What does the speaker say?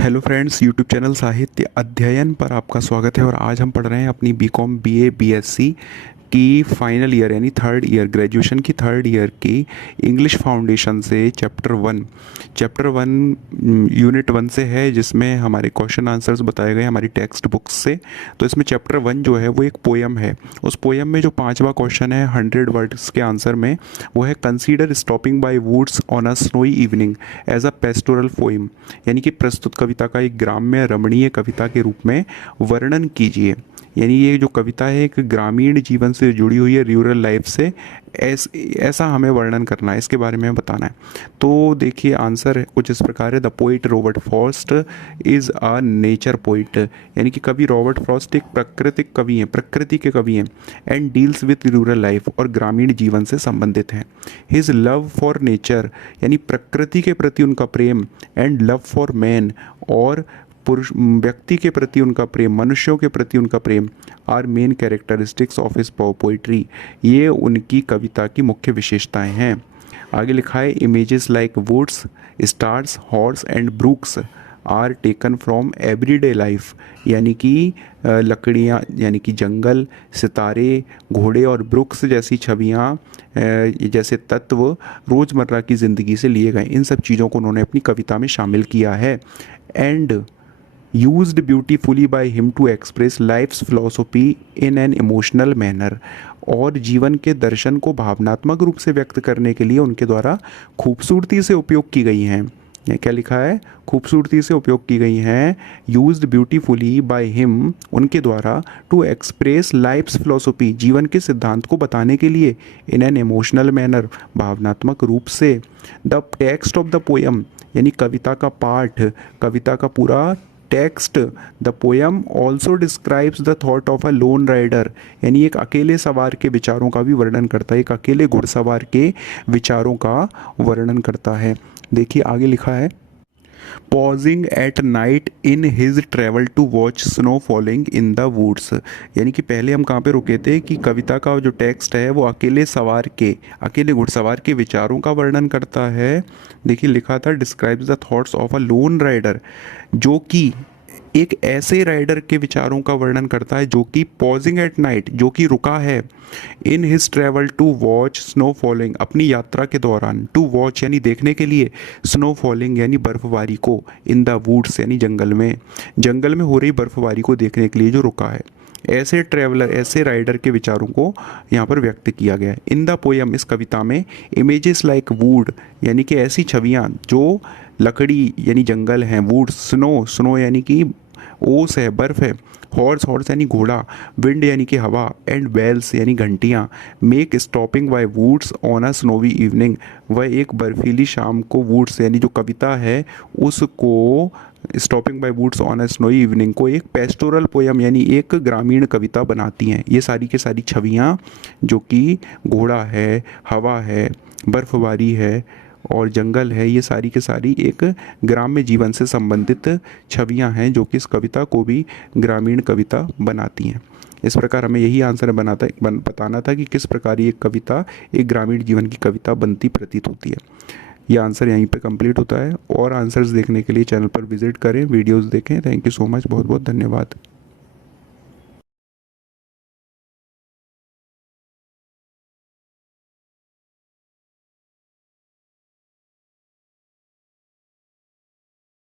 Hello friends, YouTube channel साहित्य अध्ययन पर आपका स्वागत है। और आज हम पढ़ रहे हैं अपनी बीकॉम बीए बीएससी की फाइनल ईयर यानी थर्ड ईयर, ग्रेजुएशन की थर्ड ईयर की इंग्लिश फाउंडेशन से चैप्टर वन यूनिट वन से है, जिसमें हमारे क्वेश्चन आंसर्स बताए गए हमारी टेक्स्ट बुक्स से। तो इसमें चैप्टर वन जो है वो एक पोयम है। उस पोयम में जो पांचवा क्वेश्चन है 100 वर्ड्स के आंसर में, वो है consider stopping by woods on a snowy evening as a pastoral poem, यानी कि प्रस्तुत कविता का एक ग्राम्य रमणीय कविता के रूप में वर्णन कीजिए। यानी ये जो कविता है एक ग्रामीण जीवन से जुड़ी हुई है, रूरल लाइफ से। ऐसा हमें वर्णन करना है, इसके बारे में बताना है। तो देखिए आंसर कुछ इस प्रकार है। The poet Robert Frost is a nature poet, यानी कि कवि रॉबर्ट फ्रॉस्ट एक प्राकृतिक कवि हैं, प्रकृति के कवि हैं। And deals with rural life, और ग्रामीण जीवन से संबंधित हैं। हिज लव फॉर नेचर, यानी प्रकृति के प्रति उनका प्रेम, एंड लव फॉर मैन, और पुरुष व्यक्ति के प्रति उनका प्रेम, मनुष्यों के प्रति उनका प्रेम, are main characteristics of his poetry, ये उनकी कविता की मुख्य विशेषताएं हैं। आगे लिखा है images like woods, stars, horse and brooks are taken from everyday life, यानी कि लकड़ियाँ यानी कि जंगल, सितारे, घोड़े और ब्रुक्स जैसी छवियाँ, जैसे तत्व रोज़मर्रा की ज़िंदगी से लिए गए। इन सब चीज़ों को उन्होंने अपनी कविता में शामिल किया है। And used beautifully by him to express life's philosophy in an emotional manner, और जीवन के दर्शन को भावनात्मक रूप से व्यक्त करने के लिए उनके द्वारा खूबसूरती से उपयोग की गई हैं। ये क्या लिखा है? खूबसूरती से उपयोग की गई हैं। यूज्ड ब्यूटीफुली बाय हिम, उनके द्वारा, टू एक्सप्रेस लाइफ्स फिलोसफी, जीवन के सिद्धांत को बताने के लिए, इन एन इमोशनल मैनर, भावनात्मक रूप से। The text of the poem, यानी कविता का पाठ, कविता का पूरा text, the poem also describes the thought of a lone rider, यानी एक अकेले सवार के विचारों का भी वर्णन करता है, एक अकेले घुड़सवार के विचारों का वर्णन करता है। देखिए आगे लिखा है pausing at night in his travel to watch snow falling in the woods, यानी कि पहले हम कहाँ पे रुके थे कि कविता का जो टेक्स्ट है वो अकेले घुड़सवार के विचारों का वर्णन करता है। देखिए लिखा था describes the thoughts of a lone rider, जो कि एक ऐसे राइडर के विचारों का वर्णन करता है जो कि पॉजिंग एट नाइट, जो कि रुका है, in his travel to watch snow falling, अपनी यात्रा के दौरान, टू वॉच यानी देखने के लिए, स्नो फॉलिंग यानी बर्फबारी को, इन द वुड्स यानी जंगल में हो रही बर्फबारी को देखने के लिए जो रुका है। ऐसे ट्रैवलर, ऐसे राइडर के विचारों को यहाँ पर व्यक्त किया गया है। इन द पोयम, इस कविता में, इमेजेस लाइक वुड, यानी कि ऐसी छवियाँ जो लकड़ी यानी जंगल हैं, वुड, स्नो यानी कि ओस है, बर्फ़ है, हॉर्स यानी घोड़ा, विंड यानी कि हवा, एंड बेल्स यानी घंटियाँ, make stopping by woods on a snowy evening, वह एक बर्फीली शाम को वुड्स यानी जो कविता है उसको, stopping by woods on a snowy evening को एक पेस्टोरल पोयम यानी एक ग्रामीण कविता बनाती हैं। ये सारी की सारी छवियाँ जो कि घोड़ा है, हवा है, बर्फबारी है और जंगल है, ये सारी के सारी एक ग्राम्य जीवन से संबंधित छवियां हैं जो कि इस कविता को भी ग्रामीण कविता बनाती हैं। इस प्रकार हमें यही आंसर बताना था कि किस प्रकार ये कविता एक ग्रामीण जीवन की कविता बनती प्रतीत होती है। ये आंसर यहीं पे कंप्लीट होता है। और आंसर्स देखने के लिए चैनल पर विजिट करें, वीडियोस देखें। थैंक यू सो मच, बहुत बहुत धन्यवाद।